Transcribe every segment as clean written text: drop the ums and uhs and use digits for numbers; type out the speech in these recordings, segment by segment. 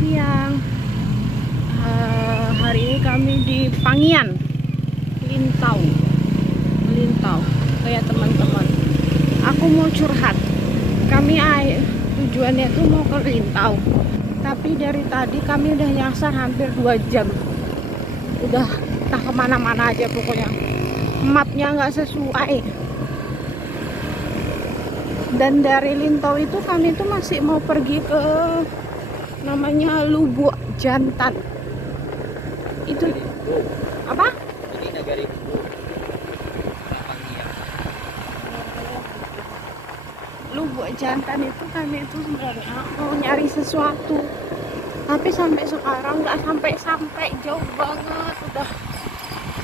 siang. Hari ini kami di Pangian, Lintau, kayak teman-teman. Aku mau curhat. Tujuannya tuh mau ke Lintau, tapi dari tadi kami udah nyasar hampir 2 jam. Udah entah kemana-mana aja pokoknya. Mapnya nggak sesuai. Dan dari Lintau itu kami tuh masih mau pergi ke namanya Lubuk Jantan. Itu apa? Ini negara Lubuk Jantan itu kami itu sebenarnya mau nyari sesuatu, tapi sampai sekarang nggak sampai jauh banget. Udah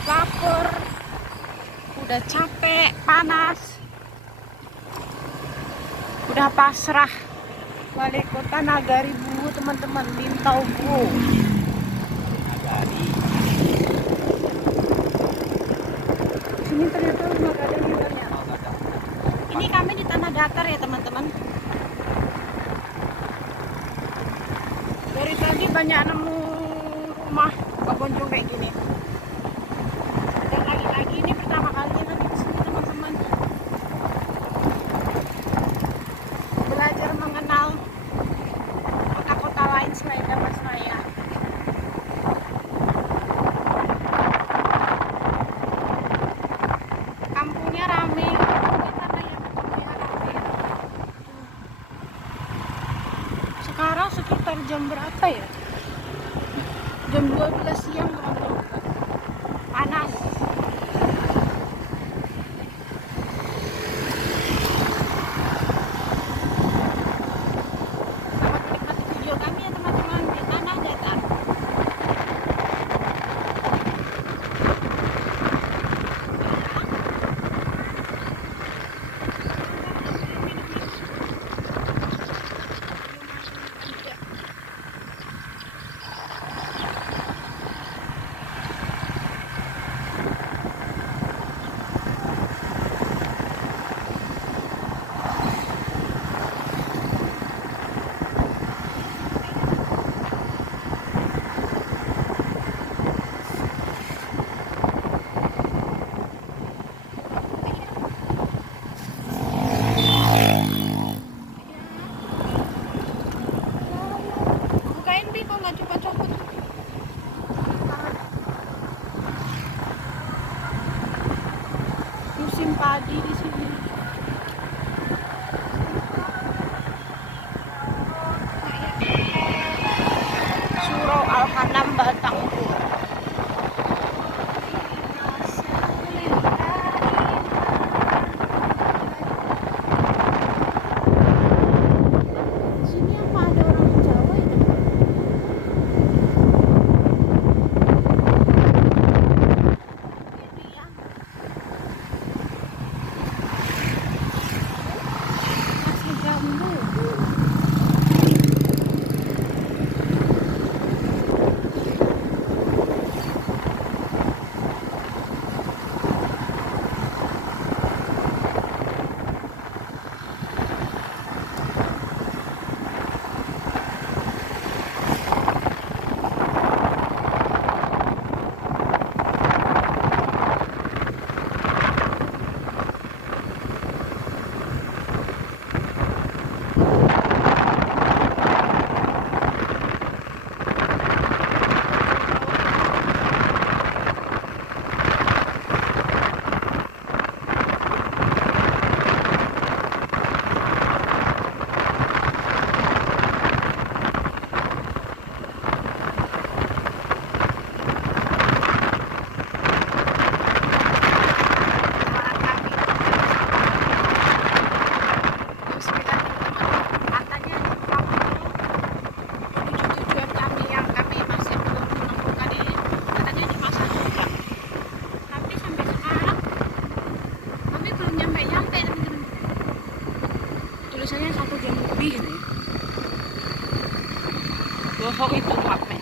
lapar, udah capek, panas, udah pasrah. Balik kota Nagari Bu, teman-teman, Lintau Bu. Sini ternyata nggak ada hilangnya. Ini kami di tanah datar ya teman-teman. Dari tadi banyak nemu rumah kebonjong kayak gini. Dan lagi-lagi ini pertama kali lagi di sini teman-teman. Belajar mengenal kota-kota lain selain Damastraya. Kampungnya rame. Sekarang sekitar jam berapa ya? Jam 12 siang teman-teman. Panas. Selamat menikmati video kami ya teman-teman di tanah datar. Bukain Bi, kok nggak copot-copot? Musim padi di sini. Surau Al-Hanam Batangpur. Sini apa ada orang Jawa itu? Ini ya. Kasih jambu. Tulisannya 1 jam lebih nih. Bohong itu mapnya.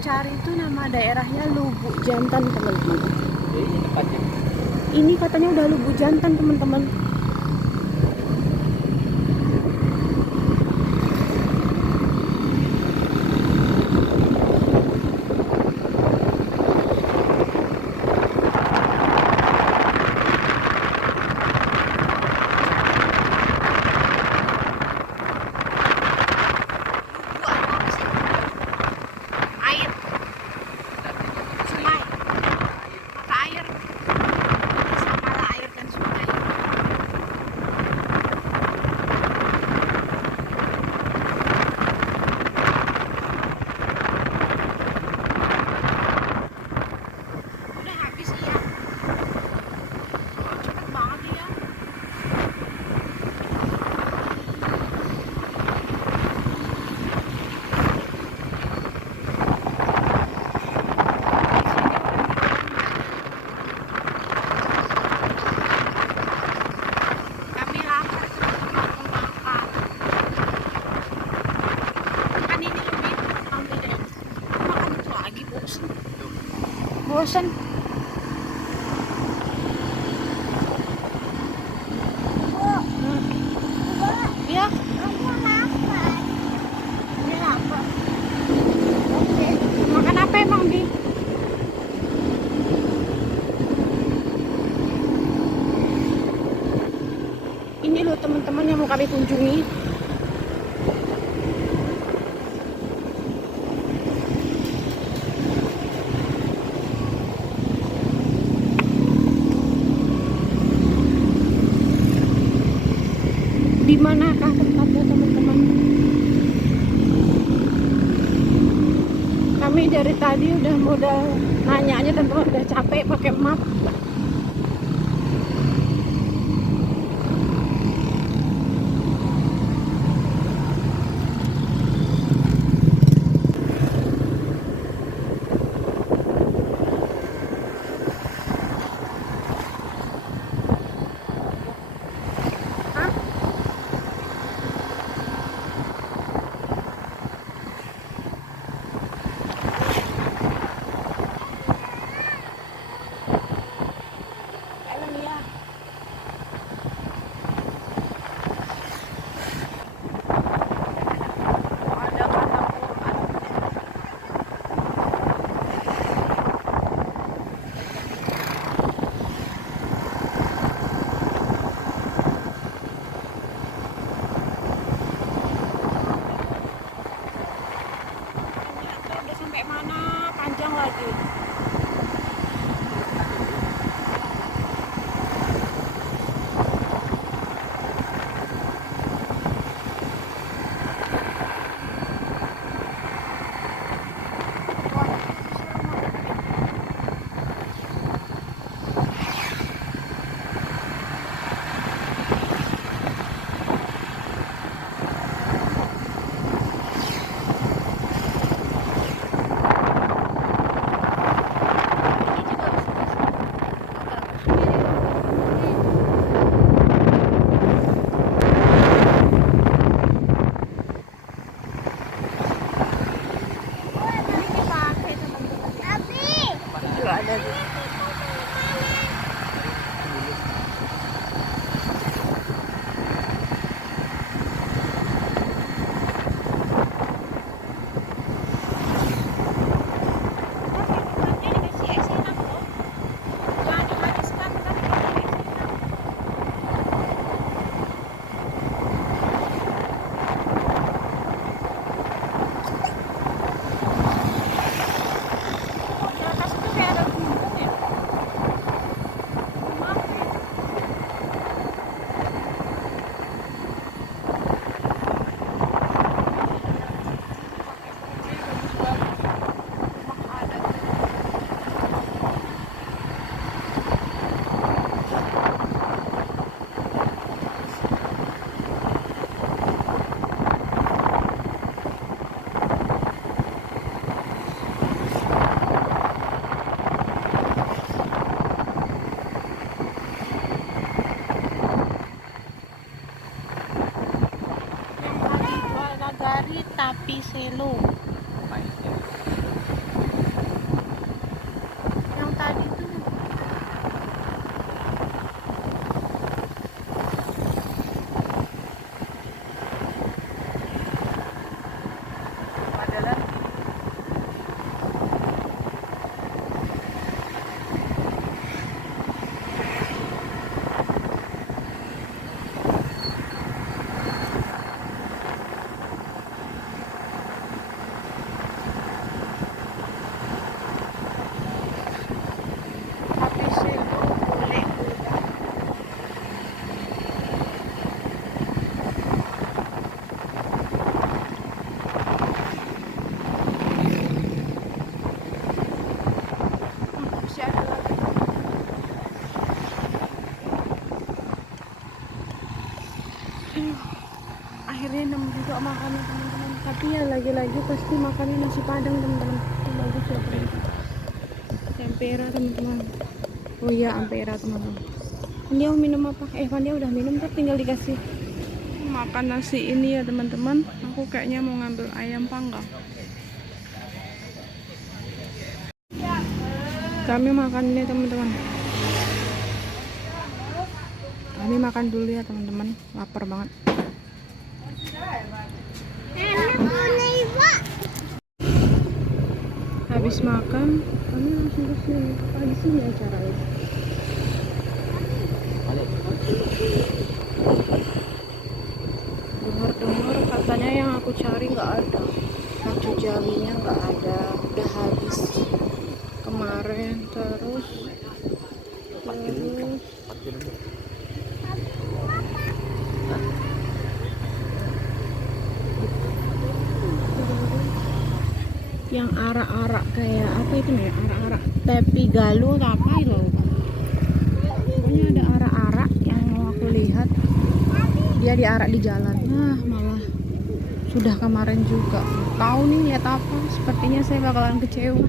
cari itu nama daerahnya Lubuk Jantan, teman-teman. Ini tempatnya. Ini katanya udah Lubuk Jantan, teman-teman. Bosan. Ya. Ini lapar. Makan apa emang, Di? Ini loh teman-teman yang mau kami kunjungi. Di manakah tempatnya, teman-teman? Kami dari tadi udah nanya aja, teman-teman, udah capek pakai map. Tapi selo. Akhirnya nemu juga makannya teman-teman, tapi ya lagi-lagi pasti makannya nasi padang teman-teman. Itu bagus ya teman-teman. Ampera teman-teman. Oh iya Ampera teman-teman. Dia mau minum apa? Dia udah minum, tapi tinggal dikasih makan nasi ini ya teman-teman. Aku kayaknya mau ngambil ayam panggang. Kami makan ini teman-teman. Kami makan dulu ya teman-teman. Lapar banget. Habis makan, kami langsung ke sini. Di sini acaranya. Dengar-dengar katanya yang aku cari nggak ada. Pacu jawinya nggak ada, udah habis kemarin. Terus yang arak-arak kayak apa itu nih, arak-arak tepi galuh apa itu, pokoknya ada arak-arak yang mau aku lihat, dia diarak di jalan. Nah malah sudah kemarin juga. Tahu nih lihat apa, sepertinya saya bakalan kecewa.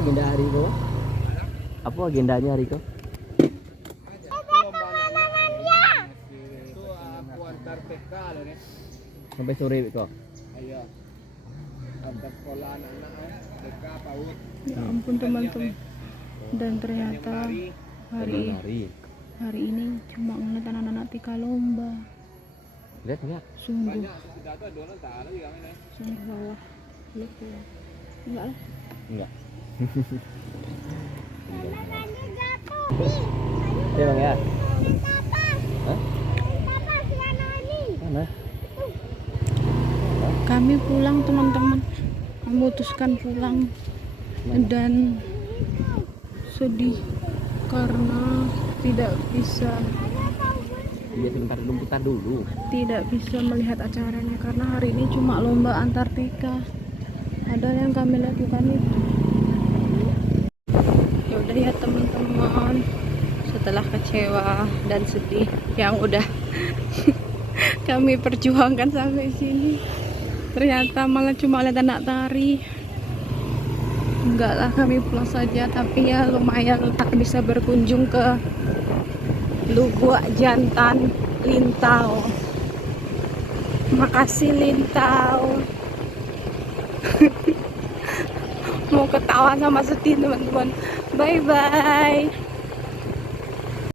Agenda hari itu? Apa agendanya hari itu? Sampai sore kok. Iya. Ada sekolah anak-anak TK PAUD. Ya ampun teman-teman. Dan ternyata hari ini cuma ngeliat anak-anak tika lomba. Lihat enggak? Sungguh Sudah tuh dolan tak ada juga ini. sungguh bawah. Lihat ya. Enggak lah. Enggak. Ya bang ya. Hah? Mana? Kami pulang teman-teman, memutuskan pulang dan sedih karena tidak bisa Sebentar dulu. tidak bisa melihat acaranya karena hari ini cuma lomba Antartika. Padahal yang kami lakukan itu ya udah ya teman-teman, setelah kecewa dan sedih yang udah kami perjuangkan sampai sini, ternyata malah cuma lihat anak tari. Enggak lah, kami pulang saja, tapi ya lumayan tak bisa berkunjung ke Lubuk Jantan Lintau. Makasih Lintau. Mau ketawa sama sedih teman-teman. Bye bye.